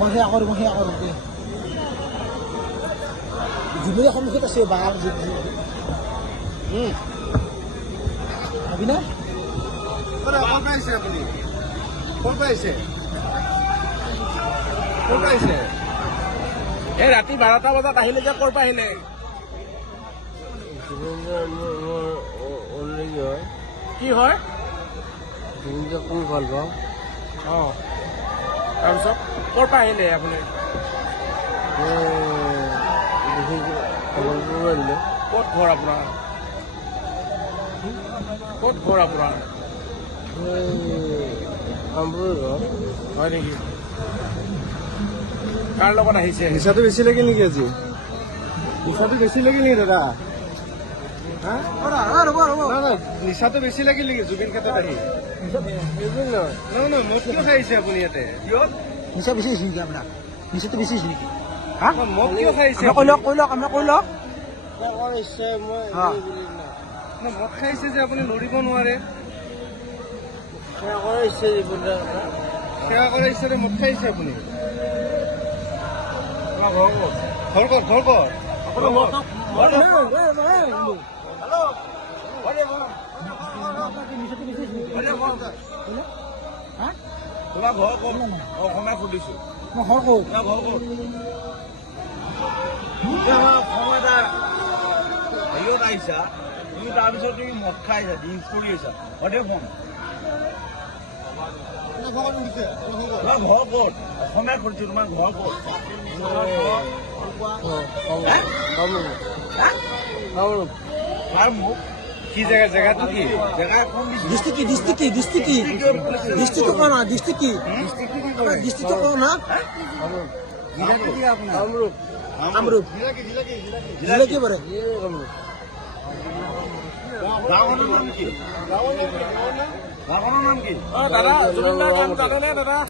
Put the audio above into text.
মহিয়া কৰো জুবিৰ সন্মুখত আছে বাঘ ভাবি না এই ৰাতি 12টা বজাত আহিলে যে ক'ৰ পৰা আহিলে? কি হয়? কোন ভাল পাওঁ। অঁ, তাৰপিছত ক'ৰ পৰা আহিলে আপুনি? ক'ত ঘৰ আপোনাৰ? ক'ত ঘৰ আপোনাৰ? হয় নেকি? কাৰ লগত আহিছে? নিচাটো বেছি লাগিল নেকি আজি? নিচাটো বেছি লাগিল নেকি দাদা? নিচাটো বেছি লাগিল নেকি জুবিন ক্ষেত্ৰত আহি? নহয় মদ কিয় খাই আহিছে আপুনি ইয়াতে? নিচা বেছি হৈছে নেকি আপোনাৰ? নিচাটো বেছি হৈছে নেকি? মদ কিয় খাই আহিছে? কৈ লওক মদ খাই আহিছে যে আপুনি লৰিব নোৱাৰে। সেৱা কৰাৰ ইচ্ছাৰে মদ খাই আহিছে আপুনি? ঘৰ ক'ত? তোমাৰ ঘৰ ক'ত? অসমীয়া সুধিছো। মই ঘৰ ক'ত? সময় এটা হেৰিয়ত আহিছা, তুমি তাৰপিছত তুমি মদ খাইছা, ড্ৰিংকছ কৰি আহিছা। ফোন তোমাৰ ঘৰ ক'ত? অসমীয়া সুধিছো, তোমাৰ ঘৰ ক'ত? মোক কি জেগাটো কি? জেগা কোন ডিষ্ট্ৰিক্ট কোৱা না ডিষ্ট্ৰিক্ট কোৱা না কামৰূপ জিলা কি পৰে? গাঁওখনৰ নাম কি? দাদা জুবিন দাৰ নাম জানেনে দাদা?